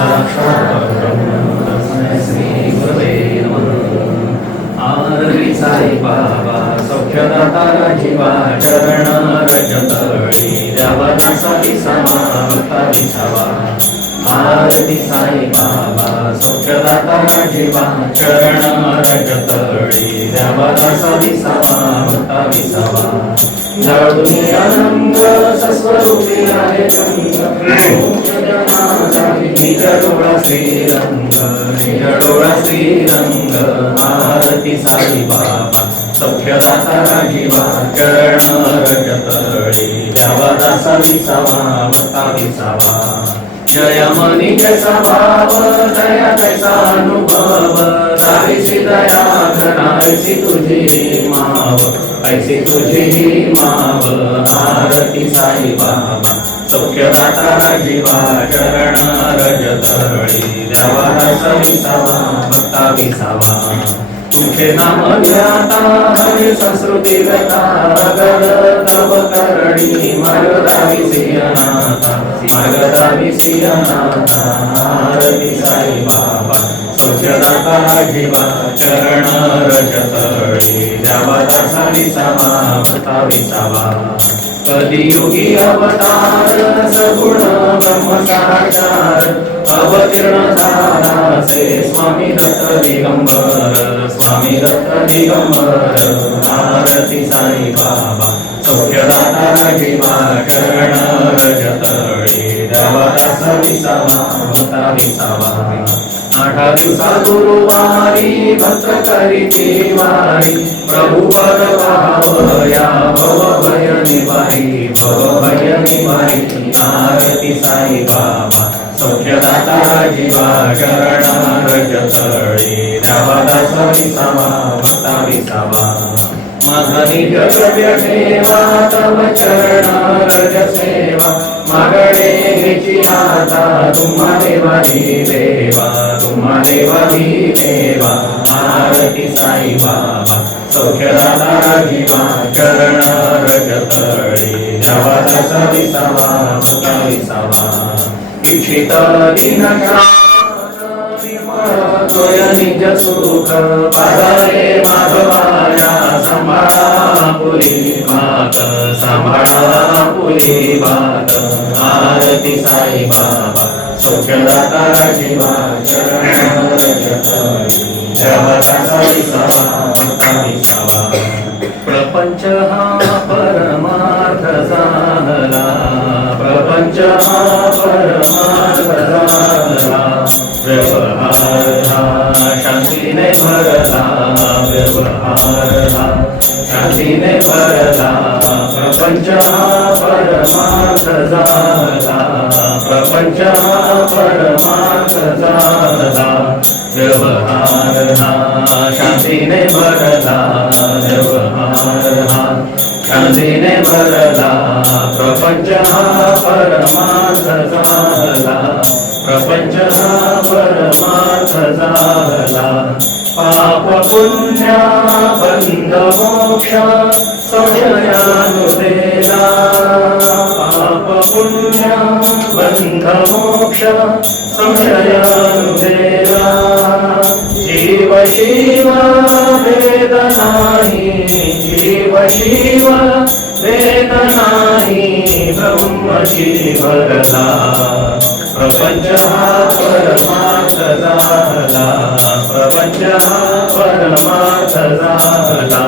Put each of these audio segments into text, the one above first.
साक्षात् परब्रह्म तस्मै श्री गुरवे नमः। आरती साई बाबा सौख्यदाता जीवा चरण रजतळी द्यावा दासावी समावता विसावा। आरती साई बाबा सौख्यदाता जीवा चरण रजतळी द्यावा दासावी समावता विसावा। जळूनी अनंग सस्वरूपी आहे निज डोळा श्रीरंग निज डोळा श्रीरंग। आरती साई बाबा सौख्यदाता जीवा चरण रजतळी द्यावा दासा विसावा वता विसावा। जय मनी जैसा भाव दया तैसा अनुभव तारीसी दया घरायसी तुझी माव ऐसी तुझी माव। आरती साई बाबा सौख्यदाता जीवा चरण रजतळी द्यावा दासा विसावा वता विसावा। तुझे नाम ध्याता हरि संस्कृती गता गद तव करणी मार्गदावी सियनाथा मार्गदावी सियनाथा। आरती साई बाबा सौख्यदाता जीवा चरण रजतळी द्यावा दासा विसावा वता विसावा। कलियुगी अवतार सगुण ब्रह्मसाकार अवतीर्ण झाला से स्वामी दत्त दिगंबर स्वामी दत्त दिगंबर। आरती साई बाबा सौख्यदाता जीवा चरण रजतळी द्यावा दासा विसावा वता विसावा। 8 दिवसा गुरुवारी भक्त करीती वारी प्रभू पद पावया भव भय निवारी भव भय निवारी। आरती साई बाबा सौख्यदाता जीवा चरण रजतळी द्यावा दासा विसावा वता विसावा। माझा निज द्रव्य ठेवा तव चरण रज सेवा मागणे घ्यायची आता तुम्हा देवानी देवा तुम्हा देवानी देवा। आरती साई बाबा सौख्यदाता जीवा चरण रजतळी द्यावा दासा विसावा वता विसावा। इच्छित दिन निज सुख पादारे माधवाया सांभाळा पुरी मात सांभाळा पुरी मात। आरती साई बाबा सौख्यदाता जीवा चरण रजतळी द्यावा दासा विसावा वता विसावा। प्रपंच हा परमार्थ झाला प्रपंच हा परमार्थ झाला। व्यवहार हा शांतीने भरला व्यवहार हा शांतीने भरला। प्रपंच हा परमार्थ झाला प्रपंच हा परमार्थ झाला। व्यवहार हा शांतीने भरला व्यवहार हा शांतीने भरला। प्रपंच हा परमार्थ झाला प्रपंच हा परमार्थ झाला। पाप पुण्य बंध मोक्ष संशयानुदेला पाप पुण्य बंध मोक्ष संशयानुदेला। जीव शिव वेद नाही जीव शिव वेद नाही ब्रह्मची भरला। प्रपंच हा परमार्थ झाला प्रपंच हा परमार्थ झाला।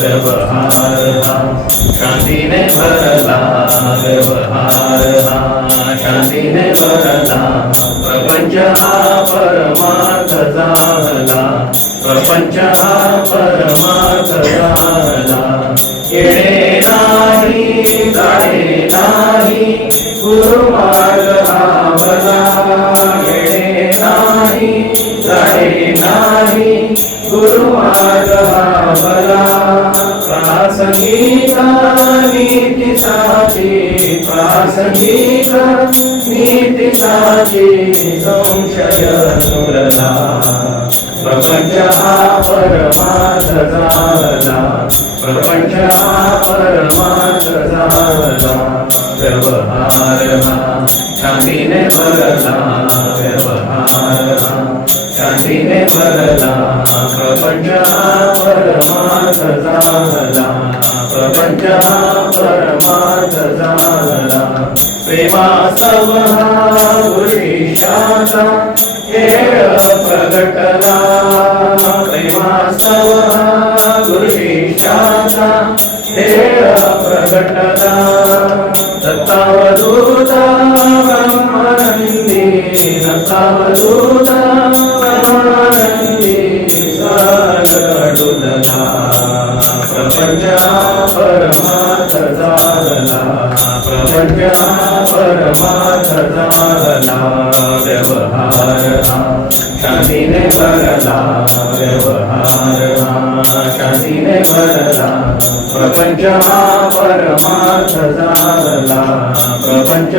व्यवहार हा शांतीने भरला व्यवहार हा शांतीने भरला। प्रपंच हा परमार्थ झाला प्रपंच हा परमार्थ झाला। येणे नाही जाणे नाही गुरुमार्ग हा भला येणे नाही जाणे नाही गुरुमार्ग हा भला। प्रासंगिक नीतीसाठी प्रासंगिक नीतीसाठी संशय दुरला। प्रपंच हा परमार्थ झाला प्रपंच हा परमार्थ झाला। व्यवहार हा शांतीने भरला शांतीने भरला प्रपंच हा परमार्थ झाला प्रपंच हा परमार्थ झाला प्रेमास्तव हा गुरुशिष्याचा खेळ प्रगटला प्रेमास्तव हा गुरुशिष्याचा खेळ प्रगटला दत्तावधूता ब्रह्मानंदी दत्तावधूता ब्रह्मानंदी सागडुलला प्रपंच परमार्थ झाला प्रपंच परमार्थ झाला व्यवहार शांतीने भरला व्यवहार शांतीने भरला प्रपंच परमार्थ झाला प्रपंच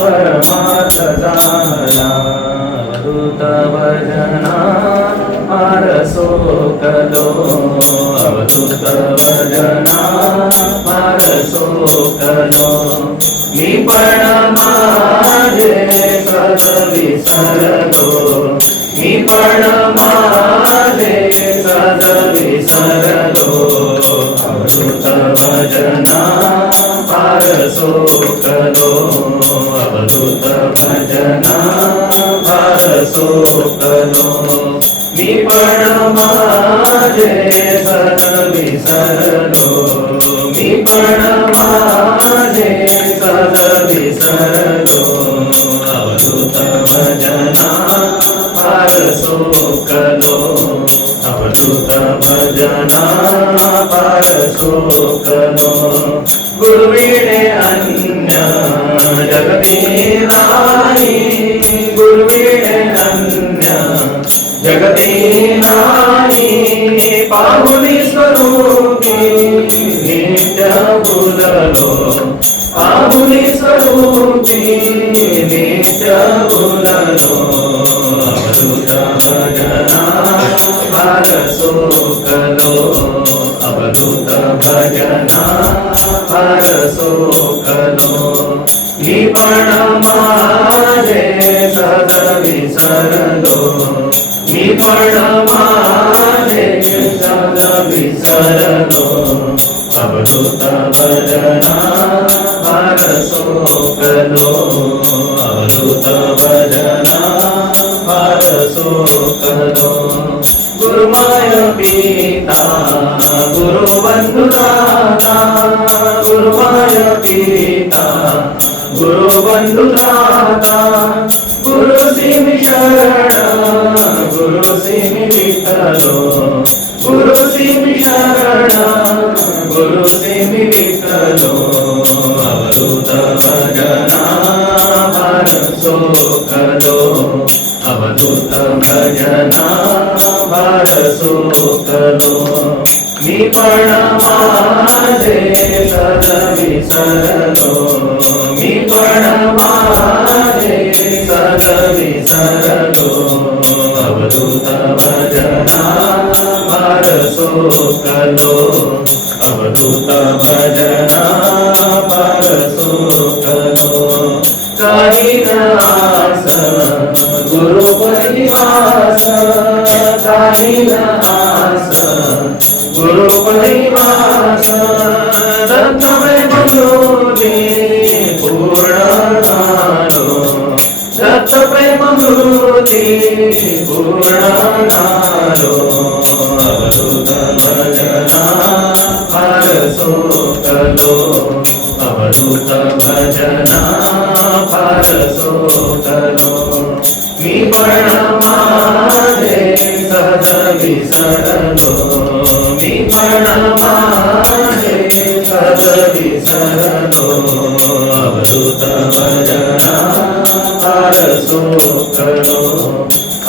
परमार्थ झाला अवधूत भजना मारसो कलो अवधूत भजना मारसो कलो मी पण माझे सद विसरलो मी पण माझे सद विसरलो अवधूत भजना मारसो कलो अवधूत भजना मारसो कलो मी पण माझे सद विसरलो मी पण माझे सद विसरलो अवधूत भजना मारसो कलो अवधूत भजना मारसो कलो गुरुविणे अन्य जगती नाही गुरुविणे अन्य जगती नाही पाहुनी स्वरूपी नित्य भुललो पाहुनी स्वरूपी नित्य भुललो अवधूत भजना मारसो कलो अवधूत भजना मारसो कलो मी पण माझे सद विसरलो मी पण माझे सद विसरलो अवधूत भजना मारसो कलो अवधूत भजना मारसो कलो गुरुमाय पिता गुरुबंधुदाता गुरुमाय पिता गुरुबंधुदाता गुरुसिमि शरण गुरुसिमि विठ्ठलो गुरुसिमि शरण गुरुसिमि विठ्ठलो अवधूत भजना मारसो कलो अवधूत भजना मारसो कलो मी पण माझे सद विसरलो मी पण माझे सद विसरलो अवधूत भजना मारसो कलो अवधूत भजना मारसो कलो काही नास गुरु परिवास काही नास गुरु परिवास दत्तमय गुरुनी पूर्ण झालो दत्त प्रेम गुरुनी पूर्ण झालो अवधूत भजना मारसो कलो अवधूत भजना मारसो कलो मी पण माझे सद विसरलो मी पण माझे सद विसरलो अवधूत भजना मारसो कलो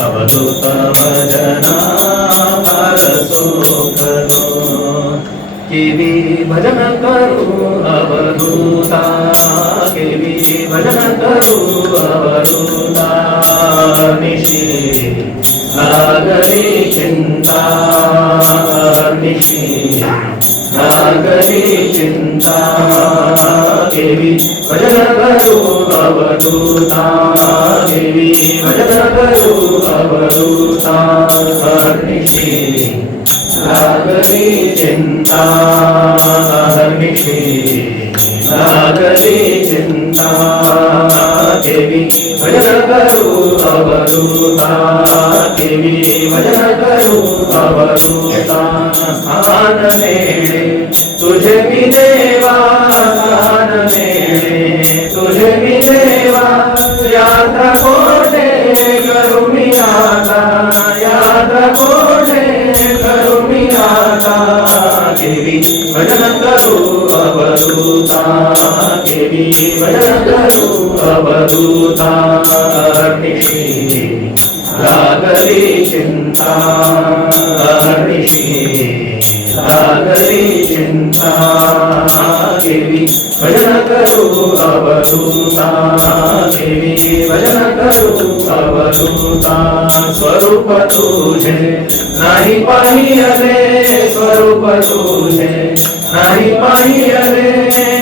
अवधूत भजना मारसो कलो केवी भजन करू अवधूता केवी भजन करू अवधूता निशी लागली चिंता निशी लागली चिंता केवी भजन करू करू अवधूता देवी भजन करू अवधूता हरनिशी लागली चिंता हरनिशी लागली चिंता देवी भजन करू अवधूता देवी भजन करू अवधूता स्थान नेणे तुझे मी देवा स्थान नेणे तुझे मी देवा यात्रा कोठे करू मी आता यात्रा कोठे करू मी आता देवी भजन करू अवधूता देवी भजन करू अवधूता हरनिशी लागली चिंता हरनिशी लागली चिंता देवी भजन करू अवधूता देवी भजन करू अवधूता स्वरूप तुझे नाही पाहियले स्वरूप तुझे नाही पाहियले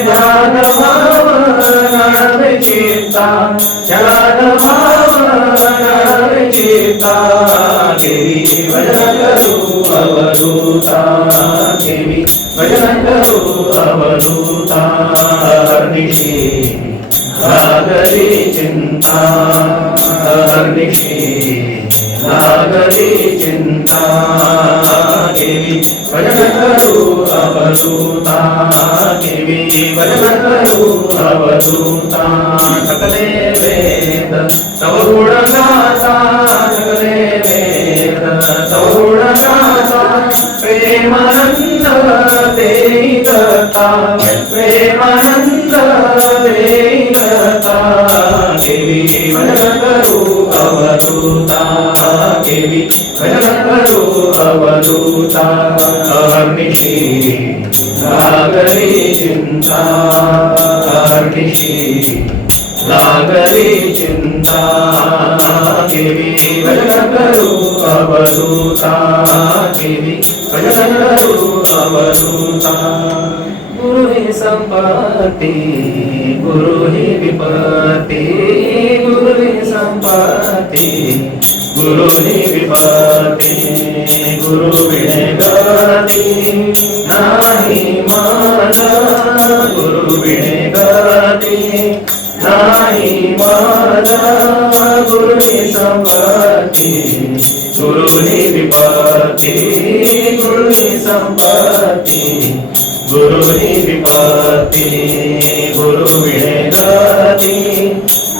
ध्यान भाव नडवे चित्ता ध्यान भाव नडवे चित्ता देवी भजन करू अवधूता देवी भजन करू अवधूता हरनिशी लागली चिंता हरनिशी लागली चिंता देवी भजन करू अवधूता देवी भजन करू अवधूता सकले वेद तव गुण गाता सकले वेद तव गुण गाता प्रेमानंद देई दत्ता प्रेमानंद देई दत्ता देवी भजन करू अवधूता देवी भजन करू अवधूता हरनिशी लागली चिंता हरनिशी लागली चिंता देवी भजन करू अवधूता देवी भजन करू अवधूता गुरु ही संपत्ती गुरु ही विपत्ती गुरु ही संपत्ती गुरु ही विपत्ती गुरु विणे गती नाही माझा गुरु विणे गती नाही माझा गुरु ही संपत्ती गुरु ही विपत्ती गुरु ही संपत्ती गुरु ही विपत्ती गुरु विणे गती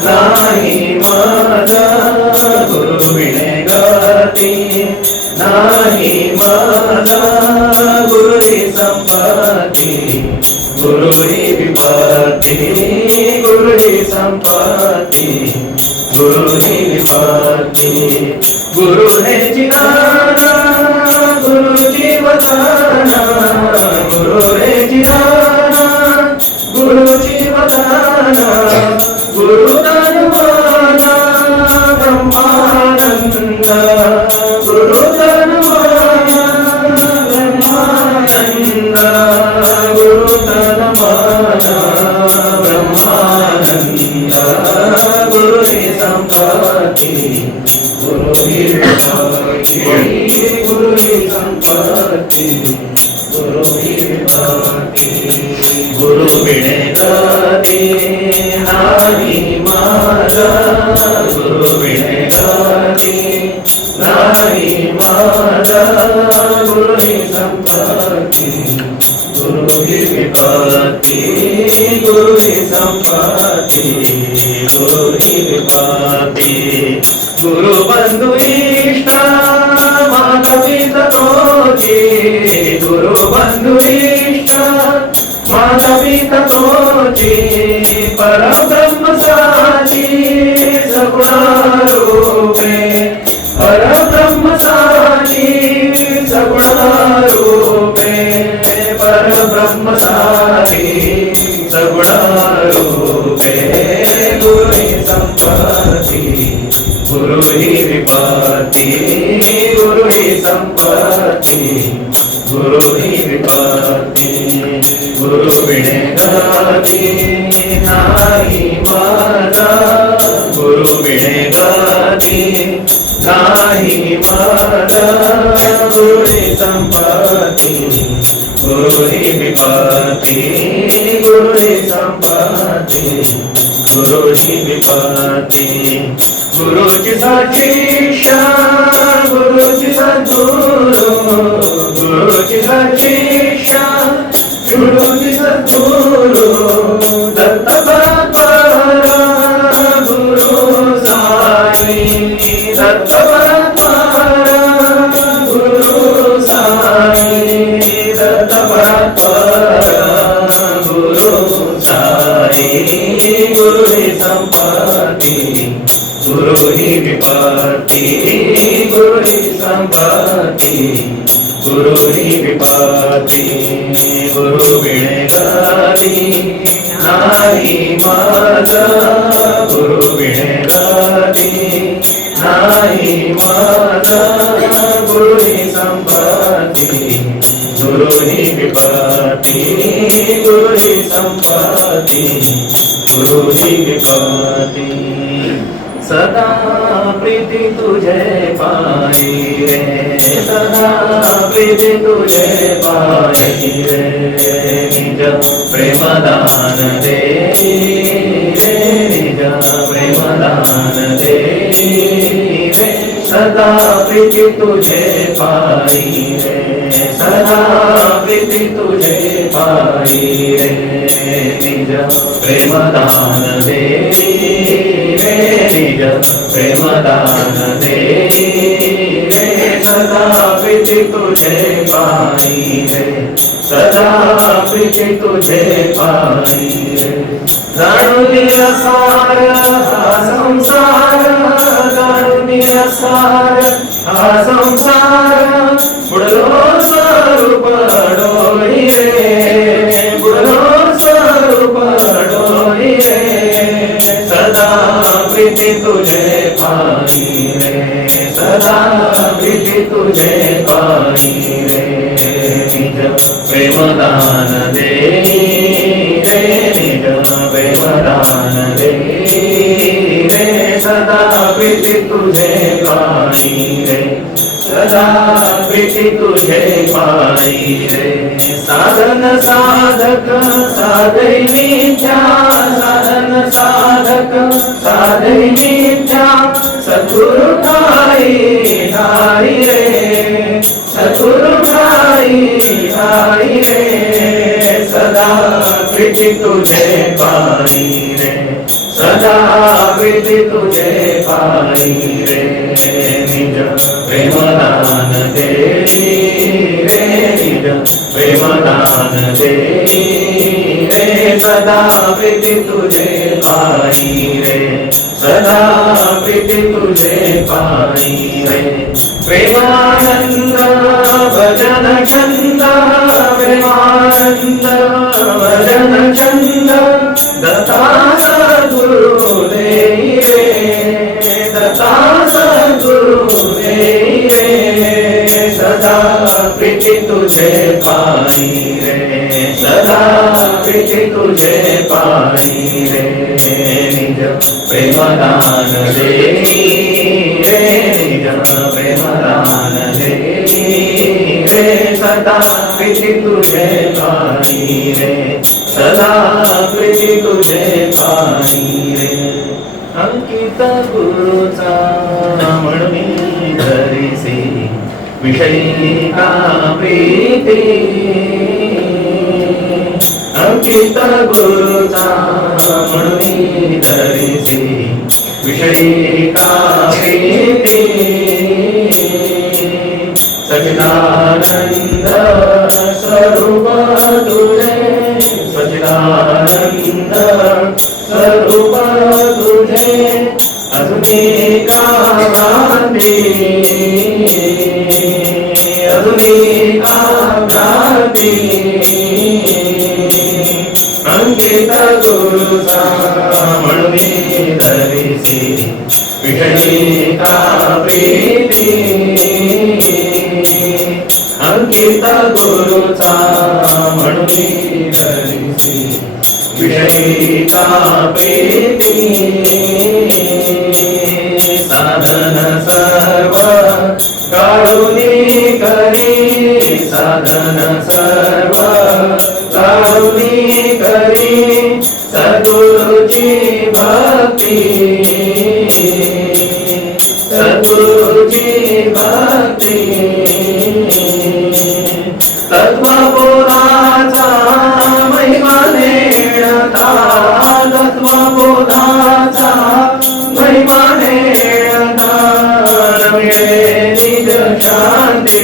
नाही माझा गुरु विणे गती नाही माझा गुरु ही संपत्ती गुरु ही विपत्ती गुरु ही संपत्ती गुरु ही विपत्ती गुरु हे जिनाना गुरुची वचना गुरु हे जिनाना गुरुची वचना गुरु तनुमाना ब्रह्मानंद गुरु तनुमाना ब्रह्मानंद गुरु तनुमाना ब्रह्मानंद गुरु ही संपत्ती गुरु ही विपत्ती गुरु ही संपत्ती गुरु ही विपत्ती गुरु विणे गती नाही माझा गुरु विणे गती नाही माझा गुरु ही संपत्ती गुरु ही विपत्ती गुरु ही संपत्ती गुरु ही विपत्ती गुरु बंधु इष्ट माता पिता तोची गुरु बंधु इष्ट माता पिता तोची परब्रह्म साची सगुणारूपे परब्रह्म साची सगुणारूपे परब्रह्म साची सगुणारूपे गुरु ही संपत्ती गुरु ही विपत्ती गुरु ही संपत्ती गुरु ही विपत्ती गुरु विणे गती नाही माझा गुरु बिणे गती नाही माझा गुरुही संपत्ती गुरुही विपत्ती गुरुही संपत्ती गुरुही विपत्ती गुरुची साक्षीशा गुरुची सद्गुरु गुरुची साक्षीशा गुरुची सद्गुरु दत्त परंपरा गुरु साई दत्त परंपरा गुरु साई दत्त परंपरा गुरु साई गुरुही संपत्ती गुरुही विपत्ती गुरुही संपत्ती गुरुही विपत्ती गुरु बिणे गती नाही माझा गुरु बिणे गती नाही माझा गुरुही संपत्ती गुरुही विपत्ती गुरुही संपत्ती गुरुही विपत्ती सदा प्रीती तुझे पाई रे सदा प्रीती तुझे पाई रे निज प्रेमदान दे रे निज प्रेमदान दे रे सदा प्रीती तुझे पाई रे सदा प्रीती तुझे पाई रे निज प्रेमदान दे निज प्रेमदान दे रे सदा प्रीती तुझे पाई रे सदा प्रीती तुझे पाई रे जाणून सार हा संसार जाणून सार हा संसार बुडलो स्वरूप डोळी रे बुडलो स्वरूप डोळी रे सदा प्रीती तुझे पाई रे सदा प्रीती तुझे पाई रे निज प्रेमदान दे रे निज प्रेमदान दे रे सदा प्रीती तुझे पाई रे सदा प्रीती तुझे पाई रे साधन साधक साधै मिथ्या साधन साधक साधै मिथ्या सद्गुरु ठाई ठाई रे सद्गुरु ठाई ठाई रे सदा प्रीती तुझे पाई रे सदा प्रीती तुझे पाई रे निज प्रेमदान दे रे निज प्रेमदान दे रे सदा प्रीती तुझे पाई रे सदा प्रीती तुझे पाई रे प्रेमानंद भजन छंद प्रेमानंद भजन छंद दत्ता सद्गुरु दे रे दत्ता सद्गुरु दे रे सदा प्रीती तुझे पाई रे सदा प्रीती तुझे पाई रे निज प्रेमदान दे रे निज प्रेमदान दे रे सदा प्रीती तुझे पाई रे सदा प्रीती तुझे पाई रे अंकित गुरुचा म्हणून धरिसी विषयी का प्रीती अंकित गुरुचा म्हणून धरिसी विषयी का प्रीती सच्चिदानंद स्वरूप तुझे सच्चिदानंद स्वरूप तुझे अजूनी का भ्रांती अजूनी का भ्रांती अंकित गुरुचा म्हणून धरिसी विषयी का प्रीती अंकित गुरुचा म्हणून धरिसी विषयिका प्रीती साधन सर्व काढुनी करी साधन सर्व काढुनी करी सद्गुरुची भक्ती सद्गुरुची भक्ती तत्वबोधाचा महिमा नेणता तत्वबोधाचा महिमा नेणता नमिळे निज शांती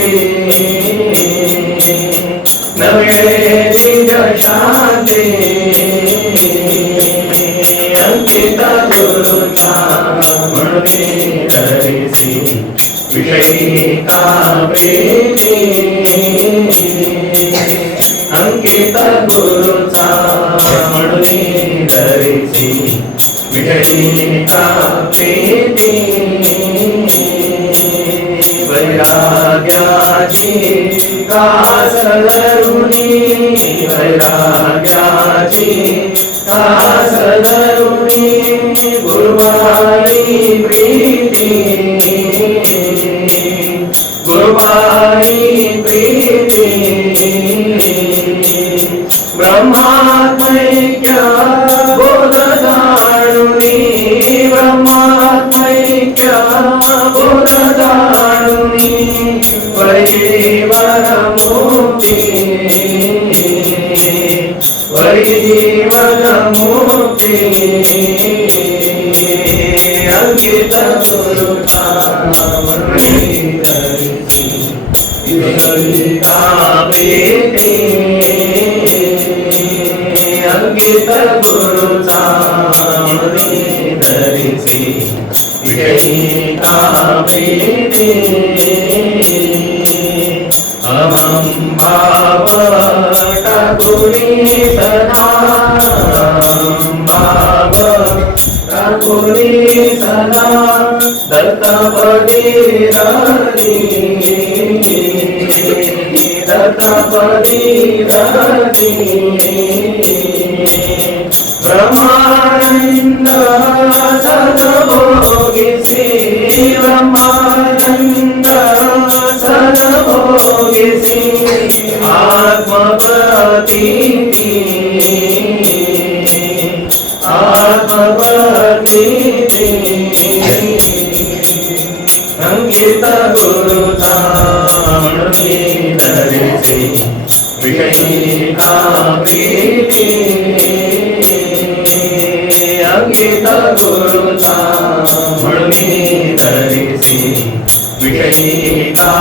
नमिळे निज शांती अंकित गुरुचा म्हणून धरिसी विषयिका प्रीती अंकित गुरुचा म्हणून धरिसी विषयिका प्रीती वैराग्याची कास धरुनी वैराग्याची कास धरुनी गुरुवारी प्रीती गुरुवारी प्रीती ब्रह्मात्मैक्य बोध जाणुनी ब्रह्मात्मैक्य बोध जाणुनी वैजीवन मुक्ती वैजीवन मुक्ती अंकित गुरुचा म्हणून धरिसी विषयिका प्रीती अंकित गुरुचा म्हणून धरिसी विषयिका प्रीती अहं भाव टाकुनी सदा भाव टाकुनी सदा दत्तपदी रती दत्तपदी रती ब्रह्मानंद सद्भोगिसी ब्रह्मानंद सद्भोगिसी आत्मप्रतीति आत्मप्रतीति अंकित गुरुचा म्हणून धरिसी विषयिका प्रीती अंकित गुरुचा म्हणून धरिसी विषयिका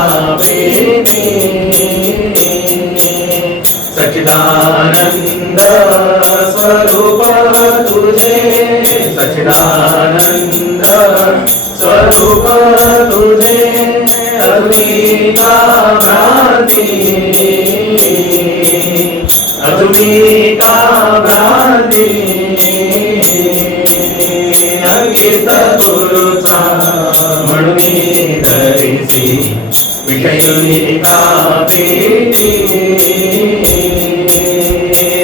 प्रीती सच्चिदानंद स्वरूप तुझे सच्चिदानंद स्वरूप तुझे अद्वैता भ्रांती अद्वैता भ्रांती अंकित गुरुचा म्हणून धरिसी विषयिका प्रीती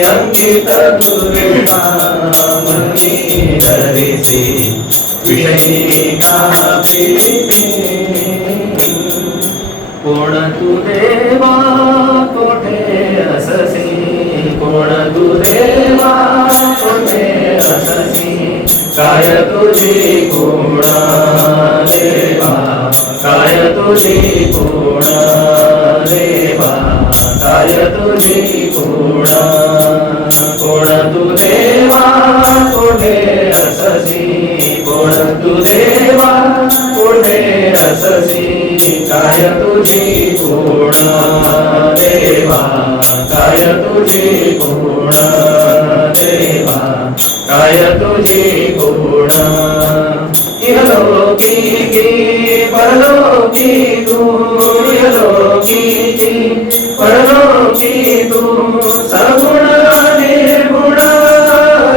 अंकित गुरुचा म्हणून धरिसी विषयिका प्रीती कोण तू देवा कोठे अससी कोण तू देवा कोठे अससी काय तुझी कोण देवा काय तुझी कोण देवा काय तुझी कोण कोण तू देवा कोठे अससी कोण तू देवा कोठे अससी काय तुझी कोण देवा काय तुझी कोण देवा काय तुझी कोण इहलोकी की परलोकी तू इहलोकी की परलोकी तू सगुण निर्गुण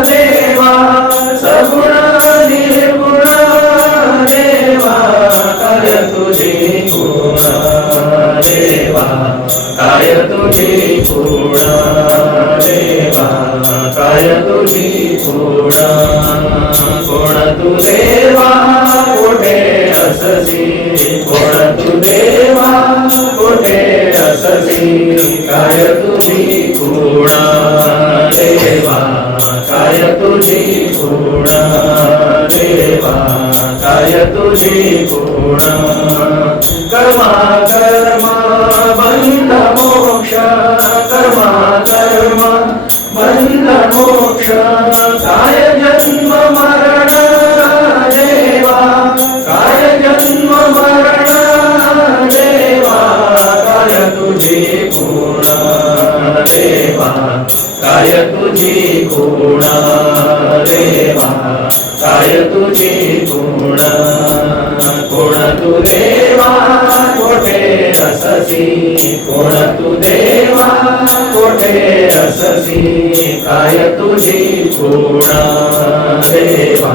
देवा सगुण निर्गुण देवा काय तुझी कोण देवा काय तुझी कोण देवा काय तुझी तुझी पूर्ण कर्मा कर्मा बंध मोक्ष कर्मा कर्म बंध मोक्ष काय जन्म मरण देवा काय जन्म मरण देवा काय तुझी पूर्ण देवा काय तुझी गुण देवा काय तुझी गुण कोण तू देवा कोठे अससी कोण तू देवा कोठे अससी काय तुझी गुण देवा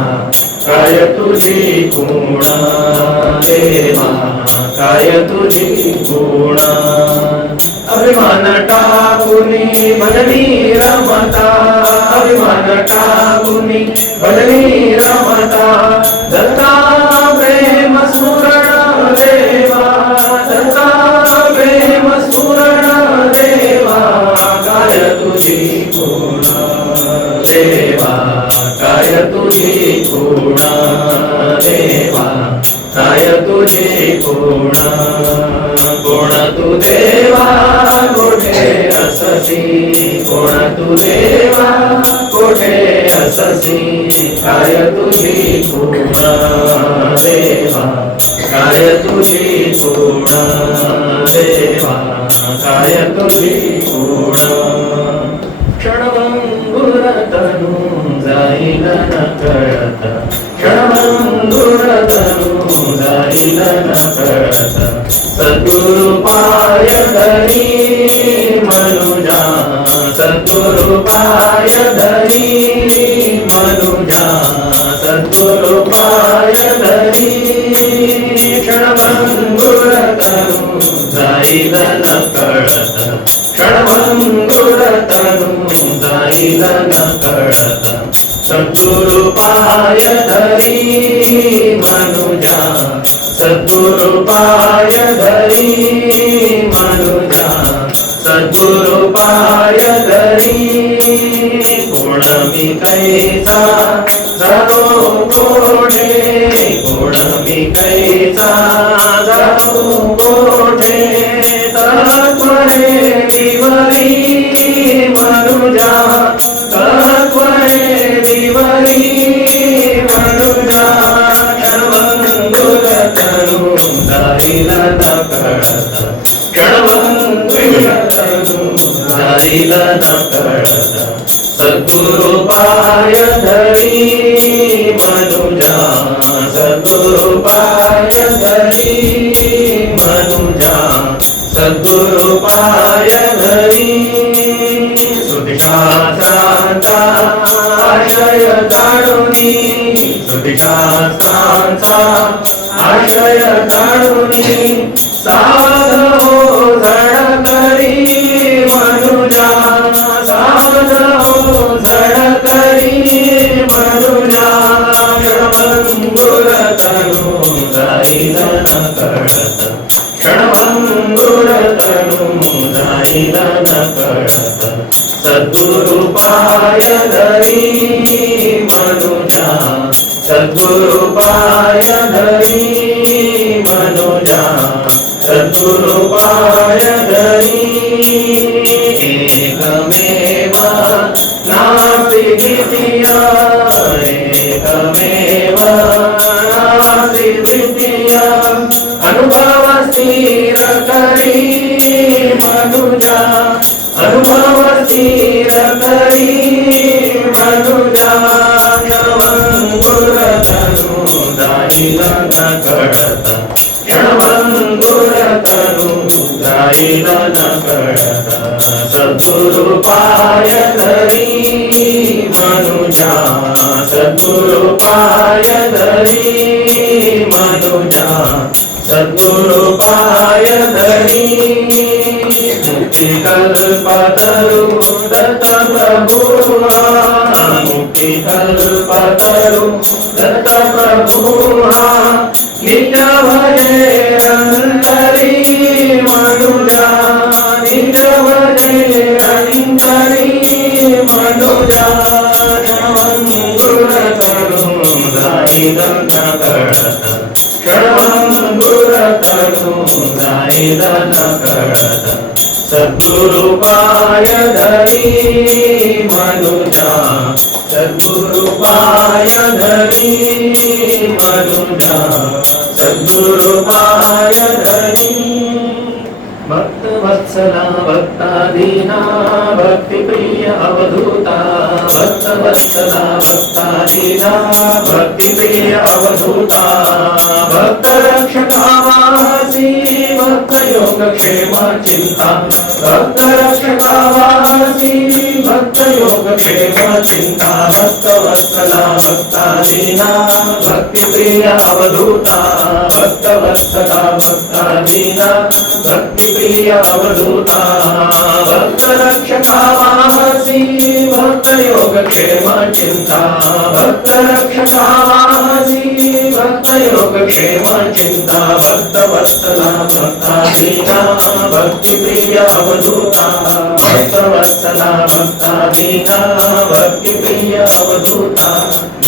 काय तुझी गुण देवा काय तुझी गुण अभिमान टाकुनी भजनी रमता अभिमान टाकुनी भजनी रमता दत्ता प्रेम स्फुरण देवा दत्ता प्रेम स्फुरण देवा काय तुझी गुण देवा काय तुझी गुण देवा काय तुझी गुण कोण तू देवा कोठे अससी कोण तू देवा कोठे अससी काय तुझी गुण देवा काय तुझी गुण देवा काय तुझी गुण क्षणभंगुर तनु जाईल न कळत क्षणभंगुर तनु जाईल न कळत सद्गुरु पाय धरी मनुजा सद्गुरु पाय धरी मनुजा सद्गुरु पाय धरी क्षणभंगुर तनु जाईल न कळत क्षणभंगुर तनु जाईल न कळत सद्गुरु पाय धरी मनुजा सद्गुरु पाय धरी मनुजा सद्गुरु पाय धरी कोण मी कैसा जातो कोठे कोण मी कैसा जातो कोठे तत्वरे विवरी मनुजा तत्वरे विवरी मनुजा क्षणभंगुर तनु जाईल न कळत क्षणभंगुर तनु जाईल न कळत सद्गुरु पाय धरी मनुजा सद्गुरु पाय धरी मनुजा सद्गुरु पाय धरी श्रुतिशास्त्रांचा आशय जाणुनी श्रुतिशास्त्रांचा आशय जाणुनी सावध हो झड करी मनुजा सावध हो झड करी मनुजा क्षणभंगुर तनु जाईल न कळत क्षणभंगुर तनु जाईल न कळत सद्गुरु पाय धरी मनुजा सद्गुरु पाय धरी मनुजा सद्गुरु पाय धरी एकमेव नास्ति द्वितीय एकमेव नास्ति द्वितीय अनुभव स्थिर करी मनुजा अनुभव स्थिर करी मनुजा क्षणभंगुर तनु जाईल न कळत क्षणभंगुर तनु जाईल न कळत सद्गुरु पाय धरी मनुजा सद्गुरु पाय धरी मनुजा सद्गुरु पाय धरी मुक्ति कल्पतरु दत्त प्रभुमा मुक्ति कल्पतरु दत्त प्रभुमा नित्य भजे अंतरी मनुजा नित्य भजे अंतरी मनुजा क्षणभंगुर तनु जाईल न कळत कळत सद्गुरुपाय धरी मनुजा सद्गुरुपाय धरी मनुजा सद्गुरुपाय धरी भक्त वत्सला भक्तादीना भक्ति प्रिय अवधूता भक्त वत्सला भक्तादीना भक्ति प्रिय अवधूता भक्त रक्षकावासी भक्त योग क्षेम चिंता भक्त रक्षकावासी भक्त योग क्षेम चिंता भक्त वत्सला भक्तादीना भक्ति प्रिय अवधूता भक्त वत्सला भक्तादीना भक्ति प्रिय अवधूता भक्त रक्षकावासी भक्त योग क्षेम चिंता भक्त रक्षकावासी भक्त योग क्षेम चिंता भक्त वत्सला भक्तादीना भक्ति प्रिय अवधूता भक्त वत्सला भक्तादीना भक्ति प्रिय अवधूता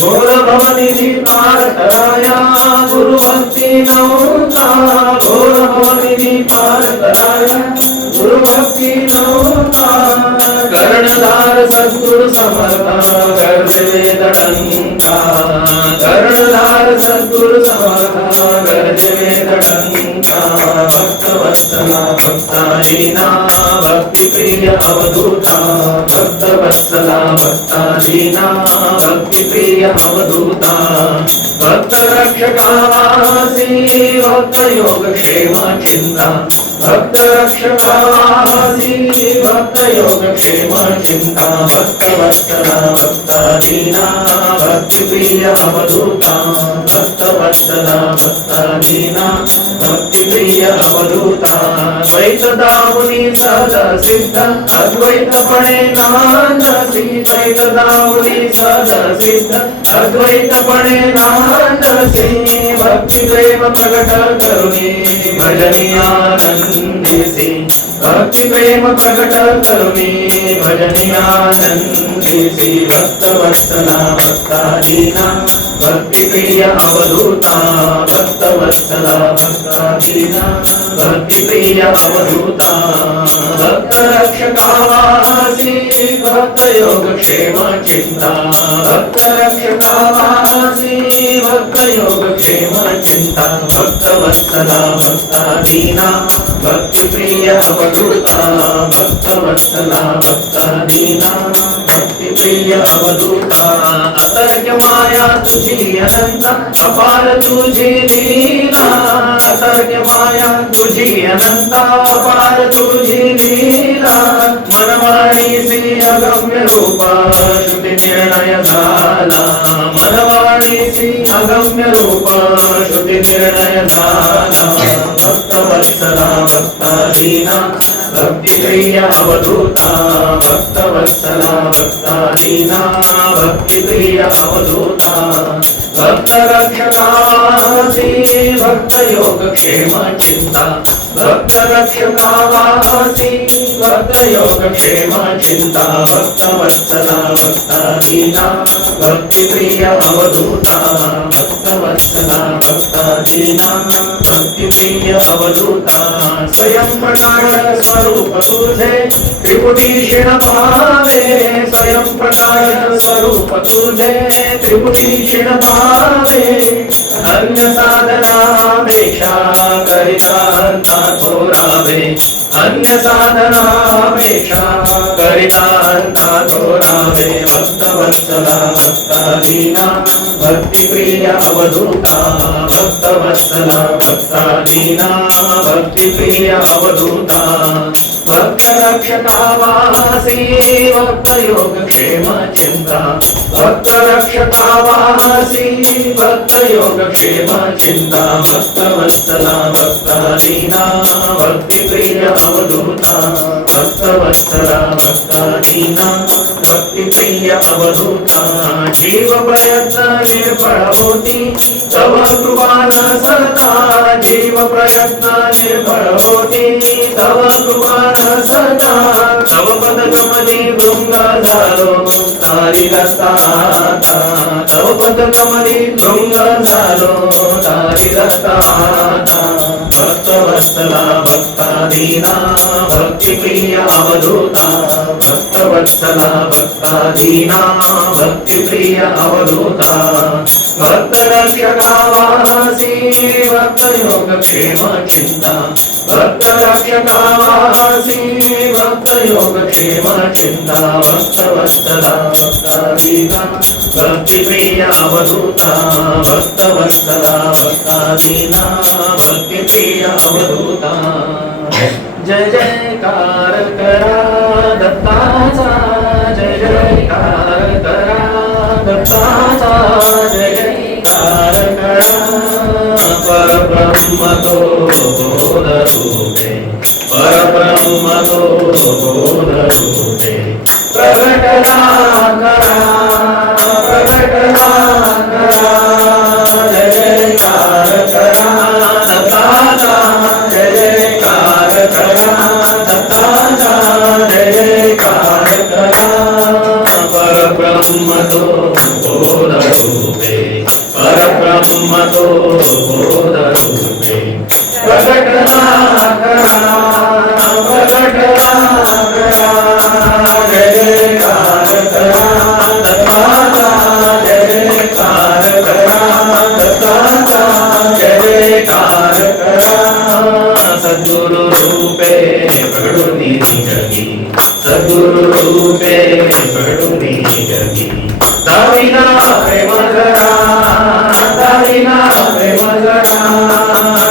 घोर भवनिधि पारतराया गुरु भक्ति नौता घोर भवनिधि पारतराया गुरु भक्ति नौता कर्णधार सद्गुरु समर्था गर्जे वेदडंका कर्णधार सद्गुरु समर्था गर्जे वेदडंका भक्त वत्सला भक्तादीना भक्ति प्रिय अवधूता भक्त वत्सला भक्तादीना भक्ति प्रिय अवधूता भक्त रक्षकावासी भक्त योग क्षेम चिंता भक्त रक्षकावासी भक्त योग क्षेम चिंता भक्त वत्सला भक्तादीना भक्ति प्रिय अवधूता भक्त वत्सला भक्तादीना भक्ति प्रिय अवधूता द्वैत दामुनी सदा सिद्ध अद्वैतपणे नांदसी द्वैत दामुनी सदा सिद्ध अद्वैतपणे नांदसी भक्ति प्रेम प्रकट करुणी भजनी आनंदिसी भक्ति प्रेम प्रकट करुणी भजनी आनंदिसी भक्त वत्सला भक्तादीना भक्ति प्रिय अवधूता भक्त वत्सला भक्तादीना भक्ति प्रिय अवधूता भक्त रक्षकावासी भक्त योग क्षेम चिंता भक्त रक्षकावासी भक्त योग क्षेम चिंता भक्त वत्सला भक्तादीना भक्ति प्रिय अवधूता भक्त वत्सला भक्तादीना भक्ति प्रिय अवधूता अतर्क्य माया तुझी अनंता अपार तुझी लीला अतर्क्य माया तुझी अनंता अपार तुझी लीला मनवाणीसी अगम्य रूपा श्रुती निर्णय झाला मनवाणीसी अगम्य रूपा श्रुती निर्णय झाला भक्त वत्सला भक्तादीना भक्ति प्रिय अवधूता भक्त वत्सला भक्तादीना भक्ति प्रिय अवधूता भक्त रक्षकावासी भक्त योग क्षेम चिंता भक्त रक्षकावासी भक्त योग क्षेम चिंता भक्त वत्सला भक्तादीना भक्ति प्रिय अवधूता भक्त वत्सला भक्तादीना भक्ति प्रिय अवधूता स्वयं प्रकाश स्वरूप तुझे त्रिपुटी क्षीण पावे स्वयं प्रकाश स्वरूप तुझे त्रिपुटी क्षीण पावे अन्य साधनापेक्षा करिता थोरावे अन्य साधनापेक्षा करिता थोरावे भक्त वत्सला भक्तादीना भक्ति प्रिय अवधूता भक्त वत्सला भक्तादीना भक्ति प्रिय अवधूता भक्त रक्षकावासी भक्त योग क्षेम चिंता भक्त रक्षकावासी भक्त योग क्षेम चिंता भक्त वत्सला भक्तादीना भक्ति प्रिय अवधूता भक्त वत्सला भक्तादीना भक्ति प्रिय अवधूता जीव प्रयत्न निर्फळ होती तव कृपा न सरता जीव प्रयत्न निर्फळ होती तव कृपा न सरता तव पद कमली भृंग झालो तारी दत्ता तव पद कमली भृंग झालो तारी दत्ता भक्त वत्सला भक्ता भक्तादीना भक्तिप्रिय अवधूता भक्तवत्सला भक्तादीना भक्तिप्रिय अवधूता भक्तरक्षकावासी भक्तयोगक्षेम चिन्ता भक्तरक्षकावासी भक्तयोगक्षेम चिन्ता भक्तवत्सला भक्तादीना भक्तिप्रिय अवधूता भक्तवत्सला भक्तादीना भक्तिप्रिय अवधूता जय जयकार करा दत्ताचा जय जयकार करा दत्ताचा जय जयकार करा परब्रह्म तो बोधरूपे परब्रह्म तो बोधरूपे प्रगटना करा प्रगटना करा जय जयकार करा दत्ताचा जय जयकार करा दत्ताचा जय जयकार करा परब्रह्म तो बोधरूपे परब्रह्म तो बोधरूपे प्रगटना करा प्रगटना करा जय जयकार करा दत्ताचा जय जयकार करा दत्ताचा जय जयकार करा सद्गुरु रूपे प्रगटुनी जगी सद्गुरु रूपे प्रगटुनी जगी दाविना प्रेम जरा दाविना प्रेम जरा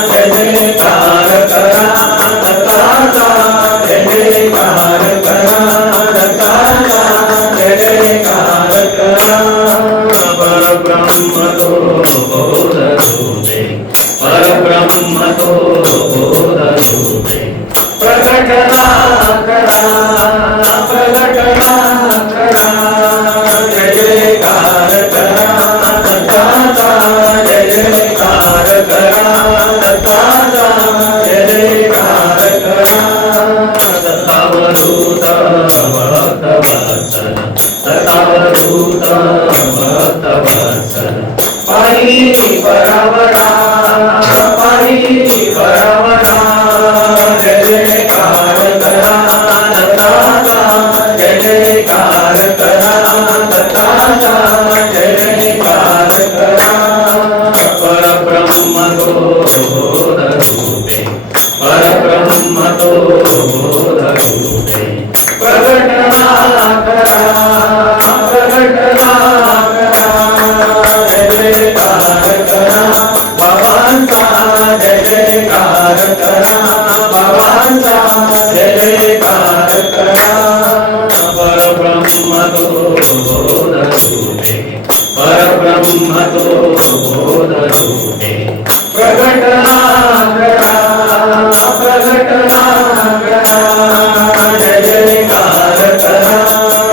जय जयकार करा दत्ताचा जय जयकार करा दत्ताचा जय जयकार करा परब्रह्म तो बोधरूपे परब्रह्म तो बोधरूपे प्रगटना करा प्रगटना करा जय जयकार करा दत्ताचा जय जयकार करा दत्ताचा जय जयकार करा दत्तावधूत भक्तवत्सल दत्तावधूत भक्तवत्सल पाहि परावरा पाहि परावरा जय जयकार करा दत्ताचा जय जयकार करा दत्ताचा जय जयकार करा परब्रह्म तो बोधरूपे परब्रह्म तो बोधरूपे प्रगटना करा प्रगटना करा जय जयकार करा बाबांचा जय जयकार करा बाबांचा जय जयकार करा परब्रह्म तो बोधरूपे परब्रह्म तो बोधरूपे प्रगटना करा प्रगटना करा जय जयकार करा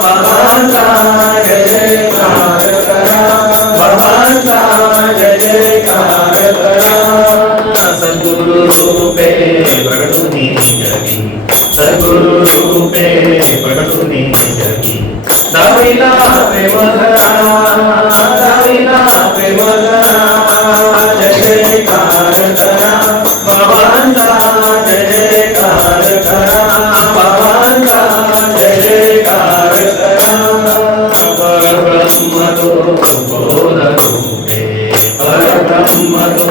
बाबांचा जय जयकार करा बाबांचा जय जयकार करा सद्गुरु रूपे प्रगटुनी जगी सद्गुरु रूपे प्रगटुनी जगी दाविना प्रेम धरा दाविना प्रेम धरा जय जयकार करा बाबांचा जय जयकार करा बाबांचा जय जयकार करा परब्रह्म तो बोधरूपे परब्रह्म तो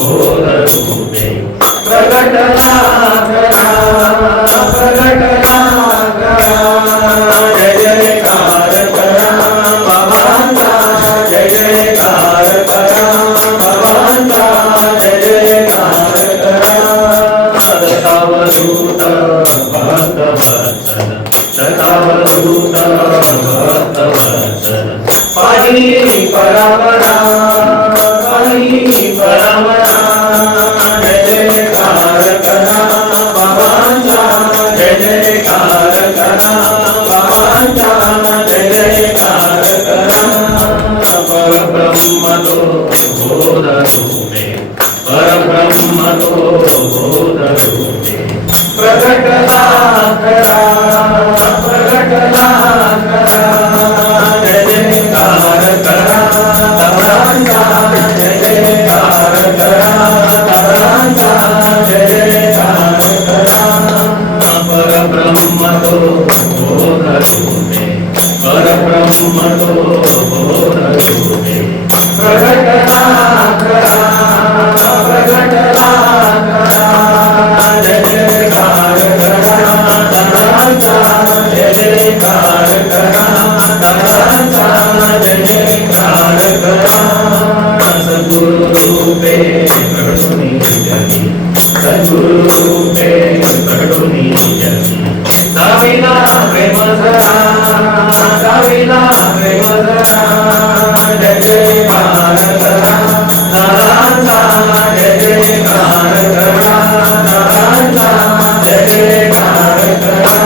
बोधरूपे प्रगटना करा प्रगटना करा जय जयकार करा बाबांचा जय जयकार करा बाबांचा जय जयकार करा दत्तावधूत भक्तवत्सल दत्तावधूत भक्तवत्सल पाहि परावरा पाहि परावरा जय जयकार करा बाबांचा जय जयकार करा बाबांचा जय जयकार करा परब्रह्म तो बोधरूपे परब्रह्म तो बोधरूपे प्रगटना करा प्रगटना करा जय जयकार करा बाबांचा जय जयकार करा बाबांचा जय जयकार करा सद्गुरु रूपे घडोनी जगी गाविला प्रेम झरा गाविला प्रेम झरा जय जयकार करा नारायणचा जय जयकार करा नारायणचा जय जयकार करा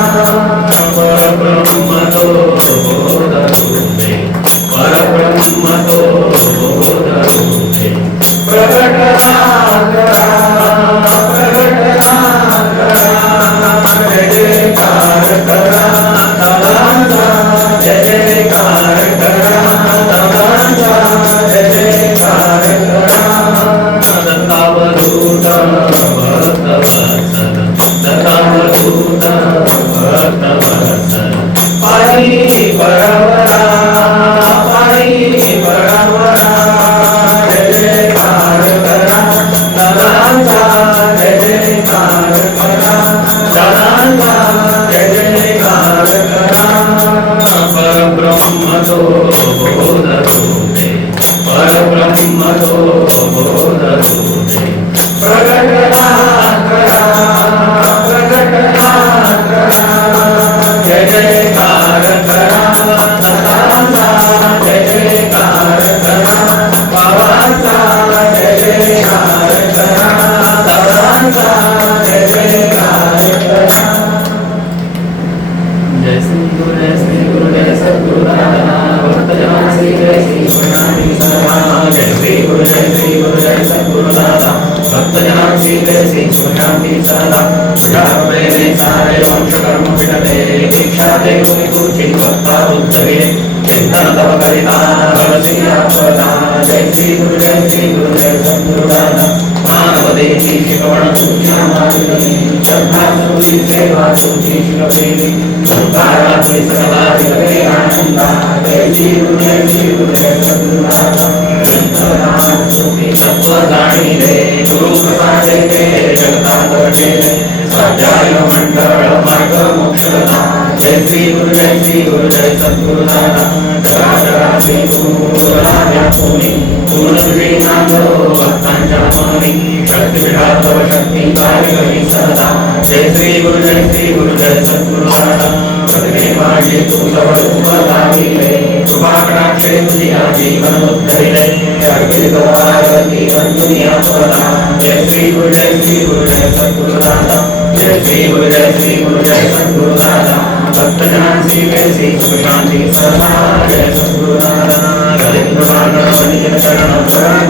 परब्रह्म तो बोधरूपे परब्रह्म तो बोधरूपे प्रगट करा प्रगट करा जय जयकार करा नारायणचा जय जयकार करा नारायणचा जय जयकार करा दत्तावधूत भक्तवत्सल दत्तावधूत भक्तवत्सल पायी परवरा पायी परवरा जय जयकार करा नारायणचा जय जयकार करा नारायणचा जय जयकार करा परब्रह्म तो बोधरूपे परब्रह्म तो बोधरूपे प्रगट करा प्रगट करा जय जयकार करा नारायणचा जय जयकार करा बाबांचा जय जयकार करा नारायणचा जय जयकार करा जय श्री गुरु जय सद्गुरु दादा भक्तजन श्री जय श्री गुरुनामी सदा जय श्री गुरु जय सद्गुरु दादा भक्तजन श्री जय श्री गुरुनामी सदा ब्रह्मे सारे वंश कर्म पिटते दीक्षा देव तुझी भक्ता उद्धवे चिंतन तव करिता भवसिया पदा जय श्री गुरु जय सद्गुरु दादा मानव देही शिकवण तुझ्या मार्गी श्रद्धा तुझी सेवा तुझी शिकवेली सुखारा तुझी सकला विलगे आनंदा जय श्री गुरु जय सद्गुरु दादा तुझी तत्व जाणिले गुरु प्रसादे जगतात वटेले स्वाध्याय मंडळ मार्ग मोक्षदा जय श्री गुरु जय सद्गुरु दादा जगा श्री गुरु व्यापुनी पूर्ण तुझे नांदो भक्तांच्या मनी शक्तिपीठात तव शक्ती कार्य करी सदा जय श्री गुरु जय सद्गुरु दादा प्रगटे माझे तू जवळ उभा राहिले कृपा कटाक्षे तुझी जीवन उद्धरिले अर्पित आरती दुनिया पदा जय श्री गुरु जय सद्गुरु दादा जय श्री गुरु जय सद्गुरु दादा भक्तजनांची कैसी सुशांती सदा जय सद्गुरु दादा गलिंग निजन शरण शरण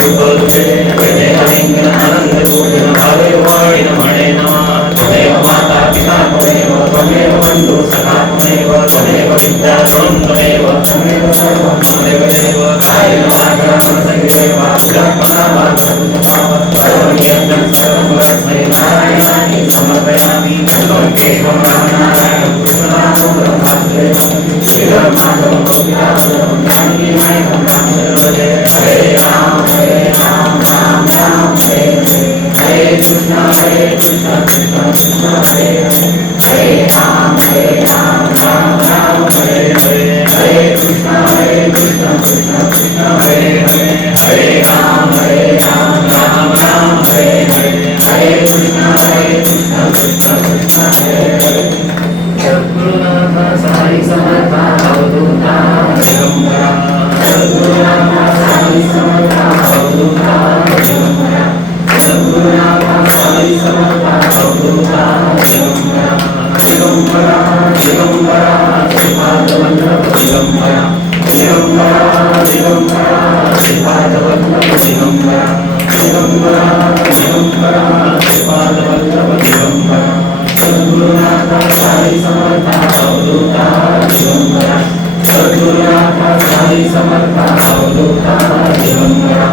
तुझे जय हरिंगन आनंद पूजन भावे वाणिन म्हणे नमः त्वमेव माता पिता त्वमेव बंधु सखा त्वमेव विद्या त्वमेव सर्वं त्वमेव देव कायेन वाचा मनसेन वा ब्रह्मणात् सर्वज्ञं सर्वं तस्मै नारायणाय समर्पयामि केशवं रामनारायणं कृष्णनामं ब्रह्मास्त्रं श्रीधर्माधवं भक्तिराधवं ज्ञानीमयं रामचन्द्रभजे हरे राम राम राम हरे हरे कृष्ण कृष्ण कृष्ण हरे हरे राम राम राम हरे हरे हरे कृष्ण कृष्ण कृष्ण हरे हरे हरे राम राम राम हरे हरे हरे कृष्ण कृष्ण कृष्ण हरे हरे सद्गुरुनाथ साई समर्था अवधूता दिगंबरा सद्गुरुनाथ साई समर्था अवधूता दिगंबरा सद्गुरुनाथ साई समर्था अवधूता दिगंबरा दिगंबरा दिगंबरा श्रीपाद वल्लभ दिगंबरा दिगंबरा दिगंबरा श्रीपाद वल्लभ दिगंबरा दिगंबरा दिगंबरा श्रीपाद वल्लभ दिगंबरा सद्गुरुनाथ साई समर्था अवधूता दिगंबरा सद्गुरुनाथ साई समर्था अवधूता दिगंबरा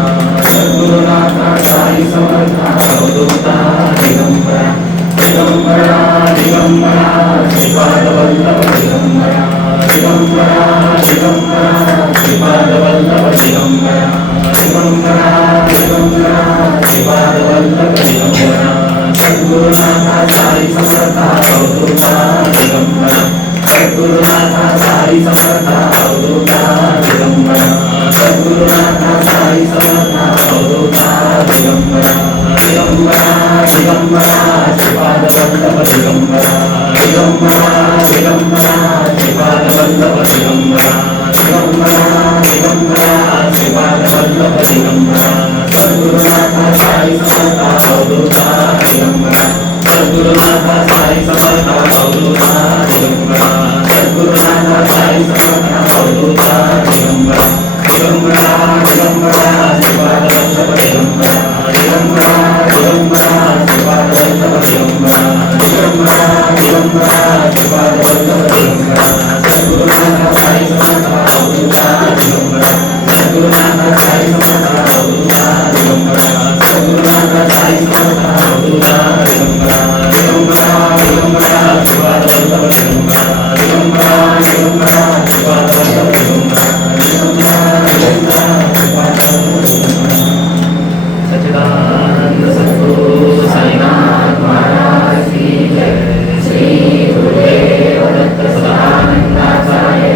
सद्गुरुनाथ साई समर्था अवधूता दिगंबरा दिगंबरा दिगंबरा श्रीपाद वल्लभ दिगंबरा दिगंबरा दिगंबरा श्रीपाद वल्लभ दिगंबरा दिगंबरा दिगंबरा श्रीपाद वल्लभ दिगंबरा सद्गुरुनाथ साई समर्था अवधूता दिगंबरा सद्गुरुनाथ साई समर्था अवधूता दिगंबरा सद्गुरुनाथ साई समर्था अवधूता दिगंबरा दिगंबरा दिगंबरा श्रीपादवल्लभ दिगंबरा दिगंबरा दिगंबरा श्रीपादवल्लभ दिगंबरा दिगंबरा दिगंबरा श्रीपादवल्लभ दिगंबरा सद्गुरुनाथ साई समर्थ अवधूता दिगंबरा सद्गुरुनाथ साई समर्थ अवधूता दिगंबरा सद्गुरुनाथ साई समर्थ अवधूता दिगंबरा दिगंबरा दिगंबरा श्रीपादवल्लभ दिगंबरा दिगंबरा दिगंबरा श्रीपादवल्लभ दिगंबरा दिगंबरा दिगंबरा श्रीपादवल्लभ दिगंबरा सद्गुरुनाथ साई समर्थ अवधूता दिगंबरा सद्गुरुनाथ साई समर्थ अवधूता दिगंबरा सद्गुरुनाथ साई समर्थ अवधूता दिगंबरा दिगंबरा दिगंबरा श्रीपादवल्लभ दिगंबरा दिगंबरा दिगंबरा श्रीपादवल्लभ दिगंबरा दिगंबरा दिगंबरा श्रीपादवल्लभ दिगंबरा सच्चिदानंद सद्गुरु साईनाथ महाराज की जय श्री गुरुदेव दत्त सदानंदाचार्य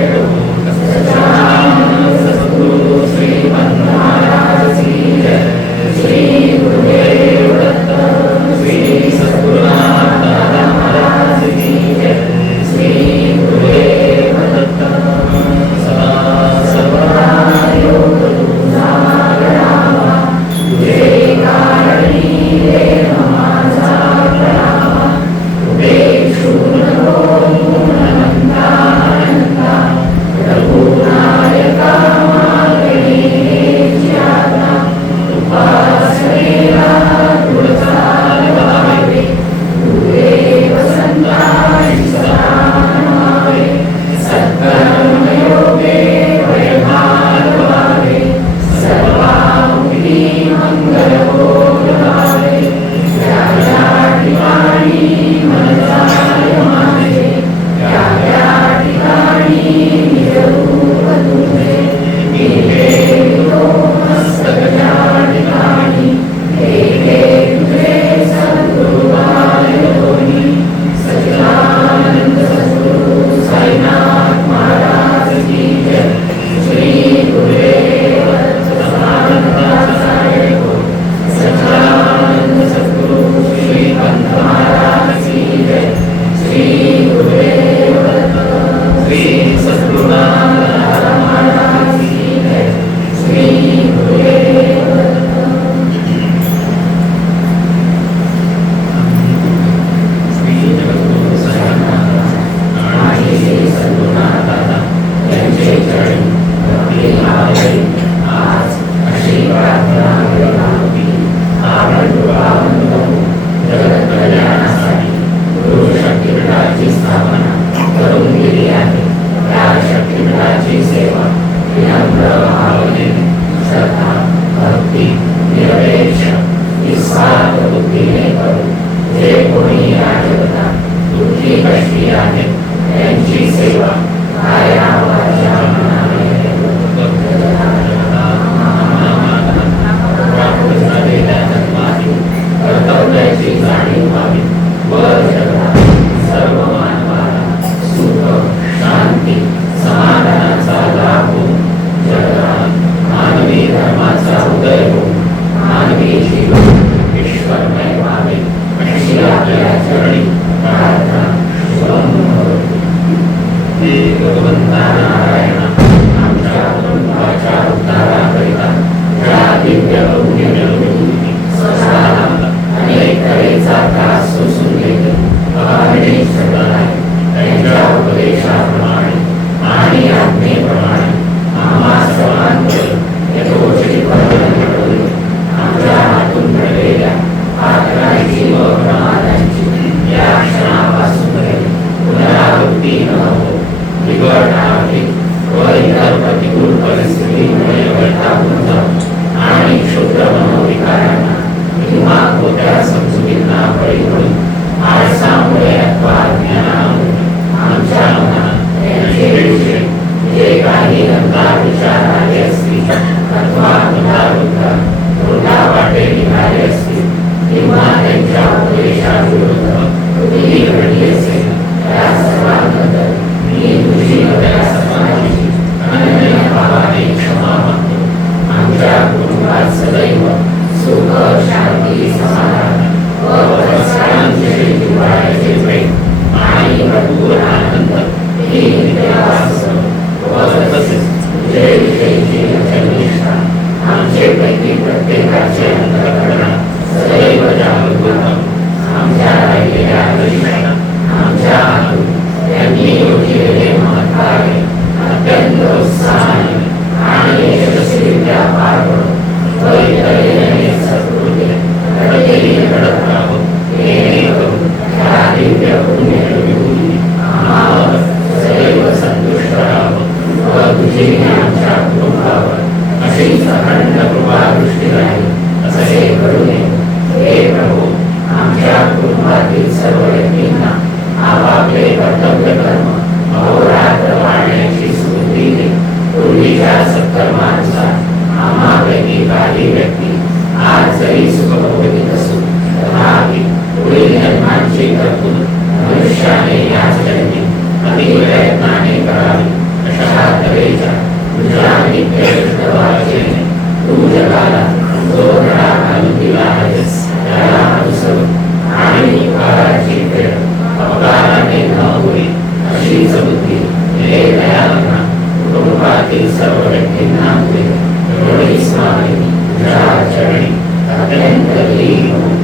सच्चिदानंद सद्गुरु श्री पद्म महाराज की जय श्री गुरुदेव दत्त श्री सद्गुरुनाथ दादा महाराज की जय श्री गुरुदेव दत्त सदा सर्वदा योग तुझा गणावा तुझे कारणी देव माझा प्रणावा तुझे शून अनंता अनंता रघुनायका मागणी ज्ञाता उपासनेला तुळजा लावावे तुझे वसंताची सदा नमावे सत्कर्मयोगे वैभाग व्हावे सर्वांगी मंगल बोलावे या या ठिकाणी मन जाय माझे या या ठिकाणी निज रूप तुझे गेले तो मस्तक या ठिकाणी गेले तुझे सद्गुरुवाय दोन्ही सच्चिदानंद सद्गुरु साईनाथ महाराज की जय श्री गुरुदेव सदानंदाचार्य सच्चिदानंद सद्गुरु श्री पंत महाराज की जय श्री गुरुदेव श्री सद्गुरुनाथ महाराज की जय श्री गुरुदेव श्री जगद्गुरु साईनाथ आणि श्री सद्गुरुनाथ दादा यांचे चरणी भक्ती भावे आज अशी प्रार्थना करीत होती. आपण कृपावंत होऊ जगत कल्याणासाठी गुरु शक्तिपीठाची स्थापना करून दिली आहे. त्या शक्तिपीठाची सेवा विनम्र भावनेने श्रद्धा भक्ती निरपेक्ष निस्वार्थ बुद्धीने करू. जे कोणी या जगतात दुःखी कष्टी आहेत त्यांची सेवा काया वाचा मनाने कर्तव्याची जाणीव व्हावी व जगात सर्व मानवाला सुख शांती समाधानाचा लाभ होऊन जगात मानवी धर्माचा उदय होऊन मानवी जीवन ईश्वरमय व्हावे अशी आपल्या चरणी प्रार्थना शुभमहोरतु. हे भगवंता नारायण आमच्या कुटुंबाच्या उद्धाराकरिता ज्या दिव्य पुण्यनिर्मिती संस्थानाला अनेक तऱ्हेचा त्रास सर्व व्यक्तींना आपापले कर्तव्य कर्म अहोरात्र पाळण्याची स्फूर्ती दे. पूर्वीच्या सत्कर्मानुसार आम्हापैकी काही व्यक्ती आज जरी सुखभोगीत नसू तथापि पुढील जन्मांची तरतूद मनुष्याने याच जन्मी अतिप्रयत्नाने करावी. अशा तऱ्हेच्या तुझ्या नित्य दृष्टवाचेने तू जगाला जो धडा घालून दिला आहेस त्याला अनुसरून आणि उपकाराची फेड अपकाराने न होईल अशीच बुद्धी हे दयाळूंना कुटुंबातील सर्व व्यक्तींना दे. एवढी स्मारी तुझ्या चरणी अत्यंत लीन होऊन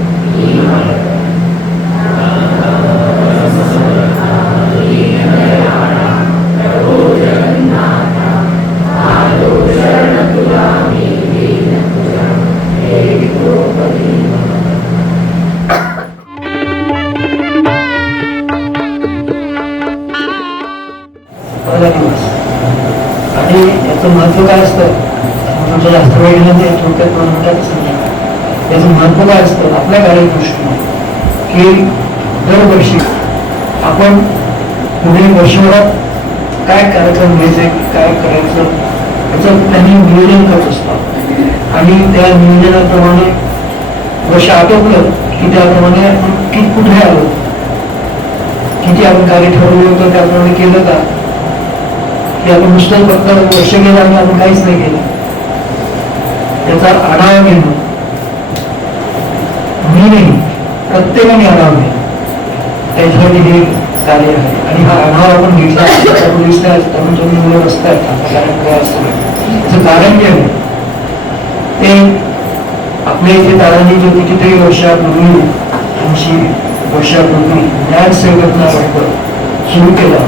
आणि याचं महत्व काय असतं तुमचं जास्त वेळ गेलं ते थोडक्यात म्हणतात समजा. याचं महत्व काय असतं आपल्या कार्यदृष्टीने की दरवर्षी आपण पुढील वर्षभरात काय कार्यक्रम घ्यायचे काय करायचं याचं प्लॅनिंग नियोजन करत असतो आणि त्या नियोजनाप्रमाणे वर्ष आटोपलं की त्याप्रमाणे आपण कुठे आलो किती आपण कार्य ठरवलं होतं त्याप्रमाणे केलं का की आपण नुसतं फक्त वर्ष गेलं आणि आपण काहीच नाही केलं. त्याचा आढावा घेणं मी नाही प्रत्येकाने आढावा घेणं त्याच्यासाठी हे कार्य आहे. आणि हा आढावा आपण घेतला तरुण तरुण मुलं असतात त्याचं कारण जे आहे ते आपल्या इथे दादाजी जो कितीतरी वर्षापूर्वी 80 वर्षापूर्वी ज्ञान सेवकना सुरू केला.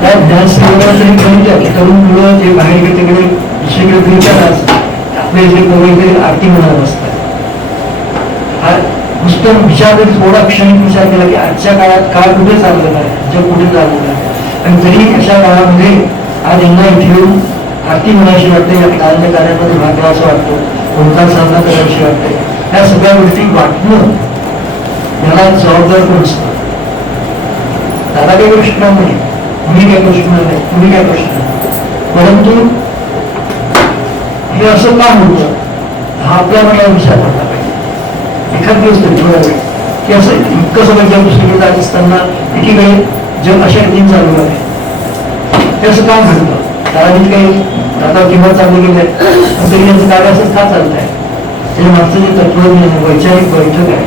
त्या ज्ञान सेवकाला तरी कळतं की तरुण मुलं जे बाहेर तिकडे दुसरीकडे फिरतात आपले जे कवयित्री आरती म्हणत असतात. हा नुसतं विचार थोडा क्षणिक विचार केला की आजच्या काळात काळ कुठे चाललेला आहे जग कुठे चाललेलं आहे आणि तरी अशा काळामध्ये आज यांना इथे येऊन आरती म्हणायची वाटते या काळाच्या कार्यामध्ये भाग घ्यावासा वाटतो कोणता साधना करायची वाटते. या सगळ्या गोष्टी वाटणं याला जबाबदार कोण असतं. त्याला काही गोष्ट नाही मी काय करू शकणार नाही तुम्ही काय करू शकणार परंतु हे असं का होतं हा आपल्या मनाला विचार करता पाहिजे. एखाद दिवस तरी थोडा वेळ की असं इतकं सगळं जग दुसरीकडे जात असताना एकीकडे जग अशा रीतीने चालू आहे ते असं का घडतं. त्याला काही आता किंवा चालू गेले तरी त्यांचं कार्य असंच का चालत आहे. त्याच्या मागचं जे तत्वज्ञान वैचारिक बैठक आहे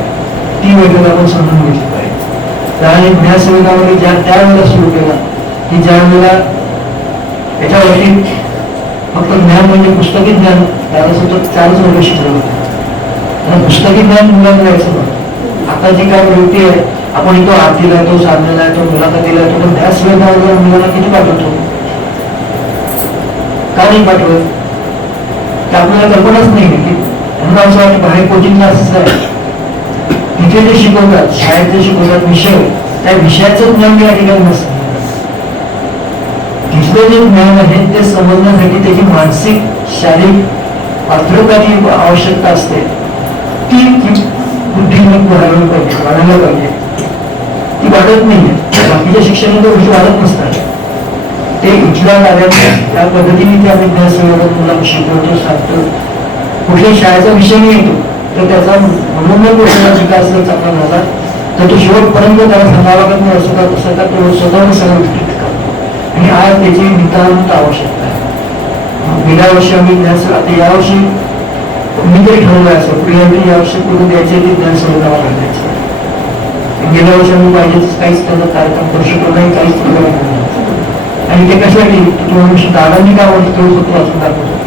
ती बैठक आपण समजून घेतली पाहिजे. आणि ज्ञानसेवकामध्ये त्या वेळेला सुरू केला की ज्या वेळेला याच्यावरती फक्त ज्ञान म्हणजे पुस्तकी ज्ञान त्याला सतत 4 वर्ष शिकलं होतं. त्याला पुस्तकी ज्ञान मुलांना द्यायचं नव्हतं. आता जी काय वृत्ती आहे आपण इथं आरतीला आहे तो साधनेला आहे तो मुलाखतीला आहे तो ज्ञानसेवकावर मुलांना किती पाठवतो का नाही पाठवत ते आपल्याला कल्पनाच नाही की त्यांना असं वाटतं बाहेर कोचिंग क्लासेस आहे तिथे जे शिकवतात शाळेत जे शिकवतात विषय त्या विषयाचं ज्ञान या ठिकाणी नसतं. तिथलं जे ज्ञान आहे ते समजण्यासाठी त्याची मानसिक शारीरिक पात्रताची आवश्यकता असते ती बुद्धिमत्ता वाढायला पाहिजे. ती वाढत नाहीये. बाकीच्या शिक्षणाच्या गोष्टी वाढत नसतात. ते इथल्या कार्याने त्या पद्धतीने ते आम्ही ज्ञानसेवक मुलांना शिकवतो सांगतो. कुठल्याही शाळेचा विषय नाही येतो तर त्याचा मनोमन विकास जर चांगला झाला तर तो शेवटपर्यंत त्याला सांगावा लागत नाही असं का तसं का तो स्वतःहून सगळं गोष्टी करतो. आणि आज त्याची नितांत आवश्यकता आहे. गेल्या वर्षी आम्ही आता यावर्षी मी तरी ठरवलं असं पुढे यावर्षी पूर्ण द्यायचे ते ज्ञानसेवकाला घालायचं. गेल्या वर्षी आम्ही पाहिजे काहीच त्याचा कार्यक्रम करू शकलो नाही काहीच नाही. आणि ते कशासाठी तुम्हाला दादांनी काय आवडतं तेवढं फक्त वाचून दाखवतो.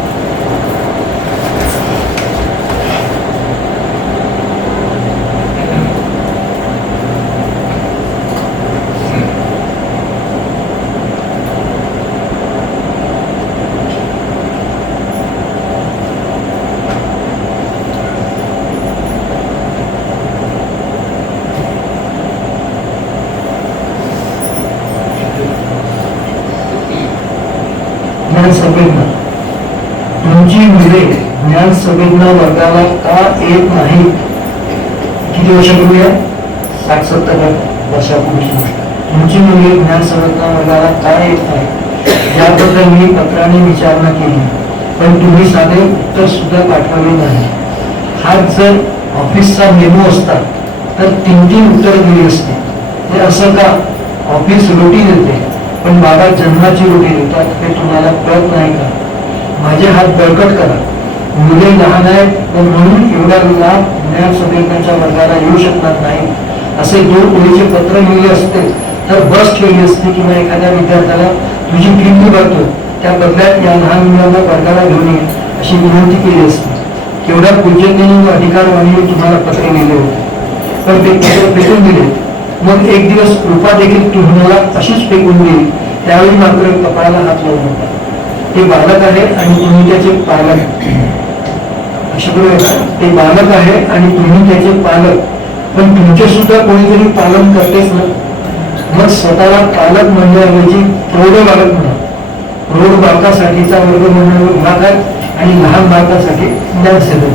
संवेदना तुमची मुले ज्ञान संवेदना वर्गाला का येत नाही. किती वर्षापूर्वी आहे 60-70 वर्षापूर्वीची गोष्ट. तुमची मुलगी ज्ञान संवर्धन वर्गाला काय येत नाही याबद्दल मी पत्राने विचारणा केली, पण तुम्ही साधे उत्तर सुद्धा पाठवले नाही. हा जर ऑफिसचा मेमो असता तर 3 उत्तर दिली असते. हे असं का? ऑफिस रोटी देते, पण बाबा जन्माची रोटी देतात, हे तुम्हाला कळत नाही का? माझे हात बळकट करा. मुले लहान आहेत व म्हणून एवढ्या लाभ ज्ञान संवेदनाच्या वर्गाला येऊ शकणार नाही असे 2 ओळीचे पत्र लिहिले असते तर बस ठेवली असते किंवा एखाद्या विद्यार्थ्याला तुझी किंमत भरतो त्या बदल्यात या लहान मुलांना वर्गाला घेऊन ये अशी विनंती केली असते. केवढ्या पूज्यतेने व अधिकारवाणीने तुम्हाला पत्र लिहिले होते, पण ते पत्र फेकून दिले. मग एक दिवस कृपा देखील तुम्हाला अशीच फेकून दिली. त्यावेळी मात्र कपाळाला हात लावून होता. ते बालक आहे आणि तुम्ही त्याचे पालक. अशा प्रकारे ते बालक आहे आणि तुम्ही त्याचे पालक, पण तुमचे सुद्धा कोणीतरी पालन करतेच ना. मग स्वतःला पालक म्हणण्याऐवजी प्रौढ बालक म्हणा. प्रौढ बालकासाठीचा वर्ग म्हणून विभागात आणि लहान बालकासाठी ज्ञान सेवन.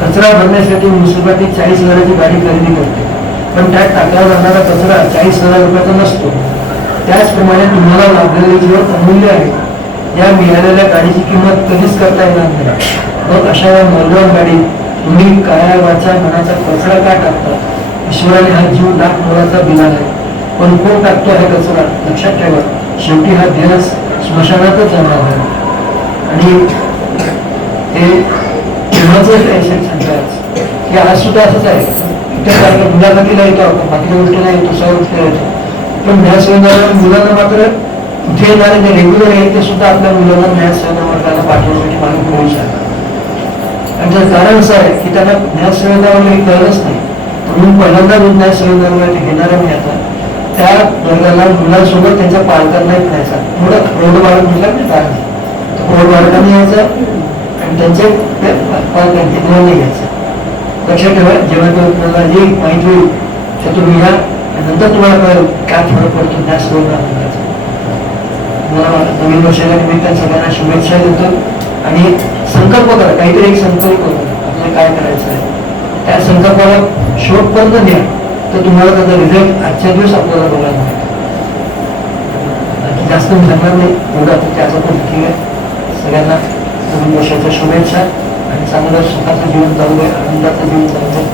कचरा भरण्यासाठी म्युन्सिपालिटी 40,000ची गाडी खरेदी करते, पण त्यात टाकला जाणारा कचरा 40,000 रुपयाचा नसतो. त्याचप्रमाणे तुम्हाला लाभलेले जीवन अमूल्य आहे. या मिळालेल्या गाडीची किंमत कधीच करता येणार नाही. मग अशा या मौल्यवान गाडीत तुम्ही काया वाचा मनाचा कचरा का टाकता? ईश्वराने हा जीव लाख मोलाचा दिला आहे, पण कोण टाकतो आहे कचरा? लक्षात ठेवा, शेवटी हा देह स्मशानातच जाणार आहे. आणि हे की आज सुद्धा असंच आहे. त्या मुलाखतीला येतो आपण, बाकीच्या गोष्टीला येतो, सर्व गोष्टीला येतो, पण न्यास मुलांना मात्र इथे येणारे जे रेग्युलर आहेत ते सुद्धा आपल्या मुलांना न्यास वर्गाला पाठवण्यासाठी मागे पोहोच आहे. आणि त्याचं कारण असं आहे की त्यांना न्यास वर्गावर हे कळलंच नाही. म्हणून पहिल्यांदा जो न्यास वर्गावर घेणारा मी आता त्या वर्गाला मुलांसोबत त्यांच्या पालकांना न्यायचा. थोडं प्रौढ बालक म्हटलं नाही कारण प्रौढ बालकांनी यायचं आणि त्यांचे पालकांचे निर्णय घ्यायचा. लक्षात ठेवा, जेव्हा तुम्हाला जे माहिती होईल ते तुम्ही या नंतर तुम्हाला कळेल काय फरक पडतो न्यास वर्गाचा. नवीन वर्षाच्या निमित्ताने सगळ्यांना शुभेच्छा देतो आणि संकल्प करा, काहीतरी एक संकल्प करा आपल्याला काय करायचं आहे. त्या संकल्पाला शेवटपर्यंत द्या, तर तुम्हाला त्याचा रिझल्ट आजच्या दिवस आपल्याला बघायला मिळेल. जास्त मी सांगणार नाही, एवढा त्याचा पण ठीक आहे. सगळ्यांना नवीन वर्षाच्या शुभेच्छा आणि चांगलं सुखाचं जीवन चालू आहे, आनंदाचं जीवन चालू आहे.